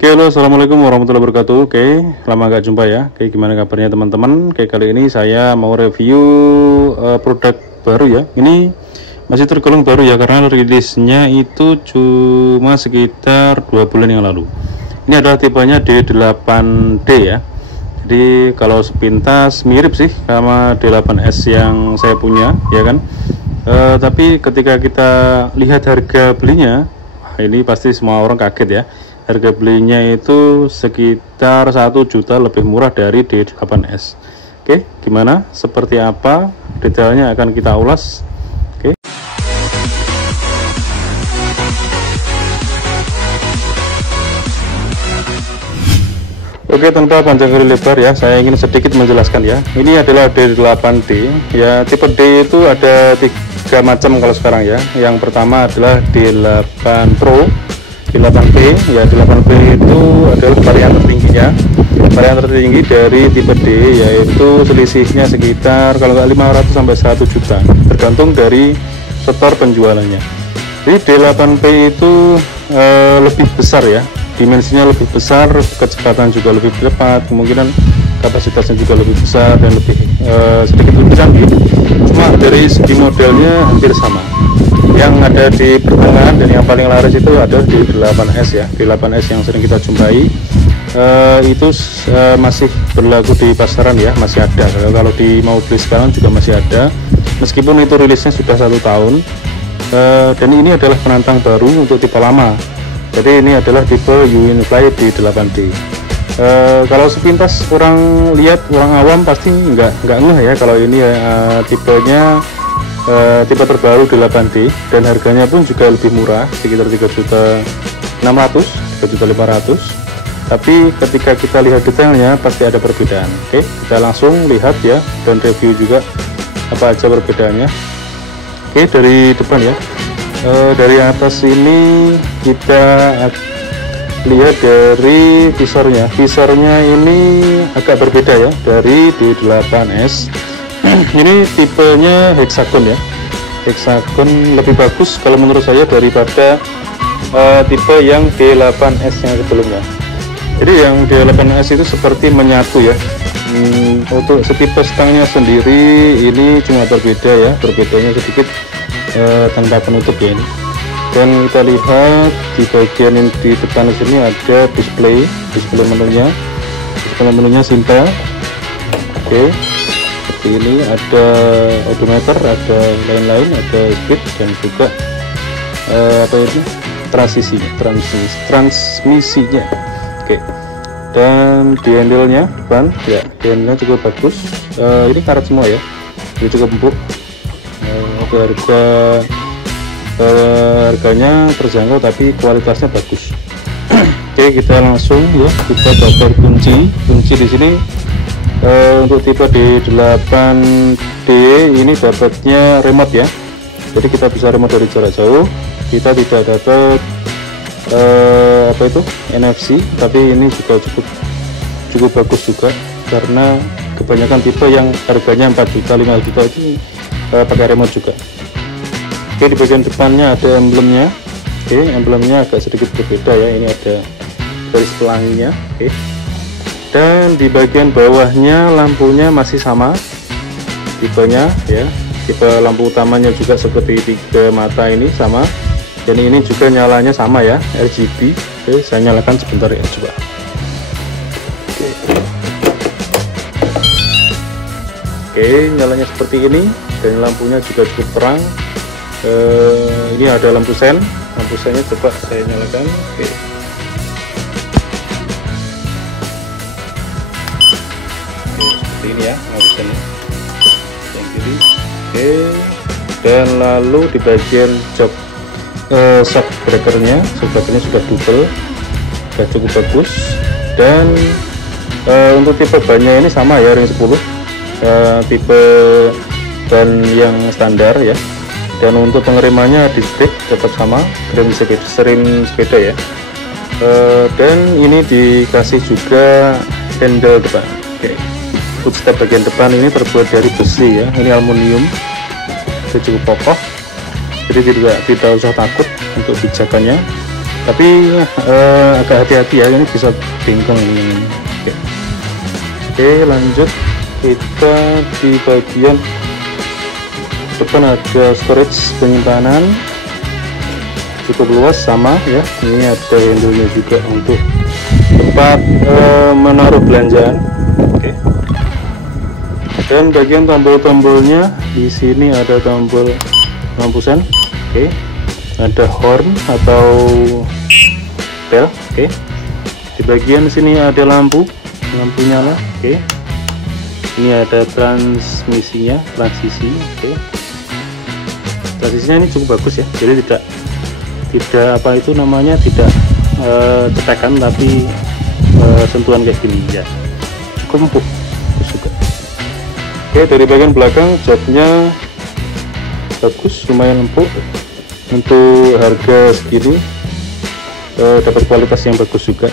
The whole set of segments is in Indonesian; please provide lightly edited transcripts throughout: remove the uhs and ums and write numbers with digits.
Oke, halo, assalamualaikum warahmatullahi wabarakatuh. Oke, lama gak jumpa ya. Oke, gimana kabarnya teman-teman? Oke, kali ini saya mau review produk baru ya. Ini masih tergolong baru ya, karena rilisnya itu cuma sekitar 2 bulan yang lalu. Ini adalah tipenya D8D ya. Jadi kalau sepintas mirip sih sama D8S yang saya punya, ya kan? Tapi ketika kita lihat harga belinya, ini pasti semua orang kaget ya. Harga belinya itu sekitar 1 juta lebih murah dari D8S. Oke, gimana? Seperti apa? Detailnya akan kita ulas. Oke. Oke, tanpa panjang kali lebar ya, saya ingin sedikit menjelaskan ya. Ini adalah D8D. Ya, tipe D itu ada 3 macam kalau sekarang ya. Yang pertama adalah D8 Pro. D8P ya, D8P itu adalah varian tertingginya, varian tertinggi dari tipe D, yaitu selisihnya sekitar kalau nggak 500 sampai 1 juta tergantung dari store penjualannya. Jadi D8P itu lebih besar ya, dimensinya lebih besar, kecepatan juga lebih cepat, kemungkinan kapasitasnya juga lebih besar dan lebih sedikit lebih canggih. Cuma dari segi modelnya hampir sama. Yang ada di pertengahan dan yang paling laris itu ada di D8S ya. D8S yang sering kita jumpai itu masih berlaku di pasaran ya, masih ada. Kalau mau beli sekarang juga masih ada, meskipun itu rilisnya sudah 1 tahun. Dan ini adalah penantang baru untuk tipe lama. Jadi ini adalah tipe UInFly D8D. Kalau sepintas orang lihat, orang awam pasti nggak ngeh ya kalau ini tipenya tipe terbaru D8D, dan harganya pun juga lebih murah, sekitar 3.600.000, 3.500.000. Tapi ketika kita lihat detailnya pasti ada perbedaan. Oke, kita langsung lihat ya dan review juga apa aja perbedaannya. Oke, dari depan ya. Dari atas ini kita lihat dari visornya. Visornya ini agak berbeda ya dari D8S. Ini tipenya hexagon ya, hexagon lebih bagus kalau menurut saya daripada tipe yang D8S yang sebelumnya. Jadi yang D8S itu seperti menyatu ya. Untuk setipe stangnya sendiri ini cuma berbeda ya, berbedanya sedikit tanpa penutup ya ini. Dan kita lihat di bagian di depan sini ada display menunya simpel. Oke. Ini ada odometer, ada lain-lain, ada speed dan juga apa itu transmisinya. Oke. Dan di handle-nya ban ya, di handle-nya cukup bagus. Ini karet semua ya, ini cukup empuk. Harganya terjangkau tapi kualitasnya bagus. Oke, kita langsung ya, kita bakar kunci di sini. Untuk tipe D8D ini dapatnya remote ya, jadi kita bisa remote dari jarak jauh. Kita tidak dapat apa itu NFC, tapi ini juga cukup bagus juga, karena kebanyakan tipe yang harganya 4 juta 5 juta itu pakai remote juga. Oke, di bagian depannya ada emblemnya. Oke, emblemnya agak sedikit berbeda ya, ini ada garis pelanginya. Oke. Dan di bagian bawahnya lampunya masih sama tipenya ya, tipe lampu utamanya juga seperti 3 mata ini sama, dan ini juga nyalanya sama ya, RGB. Oke, saya nyalakan sebentar ya, coba. Oke, nyalanya seperti ini, dan lampunya juga cukup terang. Ini ada lampu sennya coba saya nyalakan. Oke. Ini ya harusnya yang kiri. Oke, dan lalu di bagian shock breakernya sudah double, sudah cukup bagus. Dan untuk tipe bannya ini sama ya, ring 10, tipe ban yang standar ya. Dan untuk pengeremannya disc brake tetap sama, rem sepeda ya. Dan ini dikasih juga handle depan. Oke. Footstep bagian depan ini terbuat dari besi ya, ini aluminium, itu cukup kokoh, jadi tidak usah takut untuk pijakannya. tapi agak hati-hati ya, ini bisa bengkong ini. Oke, lanjut kita di bagian depan ada storage penyimpanan cukup luas sama ya. Ini ada handle-nya juga untuk tempat menaruh belanjaan. Oke. Dan bagian tombol-tombolnya di sini ada tombol lampu sen. Oke. Ada horn atau bel. Oke. Di bagian sini ada lampu nyala. Oke. Ini ada transmisinya, transisi. Oke. Transisinya ini cukup bagus ya, jadi tidak apa itu namanya, tidak cetekan, tapi sentuhan kayak gini ya, empuk juga. Oke, dari bagian belakang joknya bagus, lumayan empuk untuk harga segini, dapat kualitas yang bagus juga.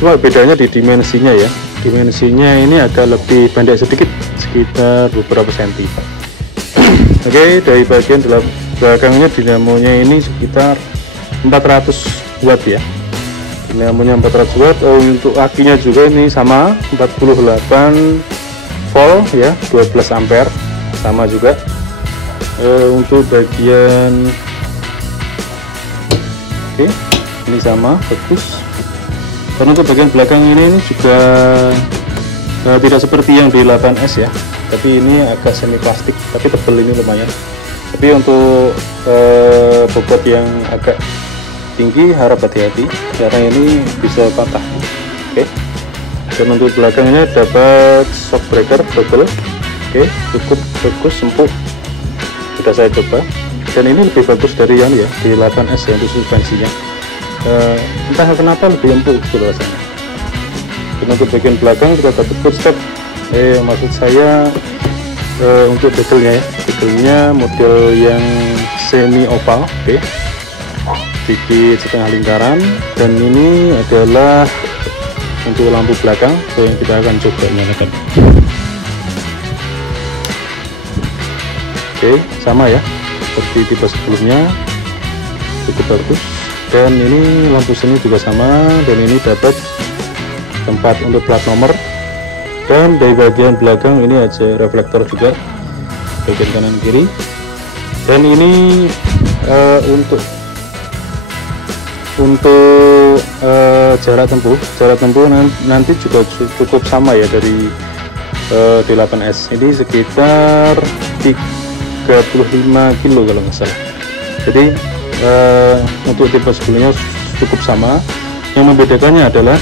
Cuma bedanya di dimensinya ya, dimensinya ini agak lebih pendek sedikit, sekitar beberapa senti. Oke, dari bagian belakangnya dinamonya ini sekitar 400 watt ya, dinamonya 400 watt. Untuk akinya juga ini sama 48 volt ya, 12 ampere sama juga. Untuk bagian oke, ini sama bagus. Dan untuk bagian belakang ini juga tidak seperti yang di 8S ya, tapi ini agak semi plastik, tapi tebal ini lumayan. Tapi untuk bobot yang agak tinggi harap hati-hati karena ini bisa patah. Oke. Dan untuk belakangnya dapat shock breaker double. Oke, cukup bagus, empuk. Sudah saya coba. Dan ini lebih bagus dari yang ya di 8S ya, untuk suspensinya. Entah kenapa lebih empuk gitu rasanya. Dan untuk bagian belakang kita dapat footstep. Maksud saya untuk bezelnya ya, bezelnya model yang semi oval. Oke. Sedikit setengah lingkaran, dan ini adalah untuk lampu belakang yang kita akan coba nyalakan. Oke, sama ya seperti tipe sebelumnya, cukup bagus. Dan ini lampu sini juga sama, dan ini dapat tempat untuk plat nomor. Dan dari bagian belakang ini ada reflektor juga, bagian kanan kiri. Dan ini untuk jarak tempuh nanti juga cukup sama ya dari D8S. Ini sekitar 35 kilo kalau nggak salah. Jadi untuk tipe sebelumnya cukup sama. Yang membedakannya adalah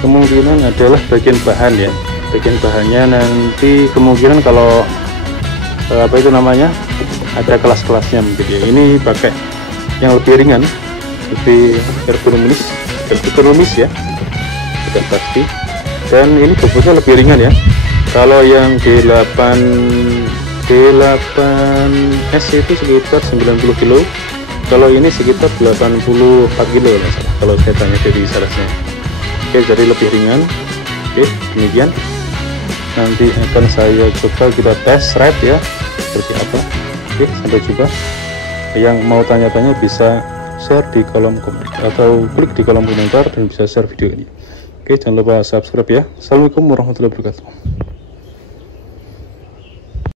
kemungkinan adalah bagian bahan ya. Bagian bahannya nanti kemungkinan kalau apa itu namanya, ada kelas-kelasnya mungkin ya. Ini pakai yang lebih ringan, lebih ergonomis ya, tidak pasti. Dan ini bobotnya lebih ringan ya. Kalau yang D8S itu sekitar 90 kilo, kalau ini sekitar 84 kilo kalau saya tanya dari salesnya. Oke, jadi lebih ringan. Oke, demikian. Nanti akan saya coba kita test ride ya, seperti apa. Oke, sampai jumpa. Yang mau tanya-tanya bisa share di kolom komentar atau klik di kolom komentar dan bisa share video ini. Oke, jangan lupa subscribe ya. Assalamualaikum warahmatullahi wabarakatuh.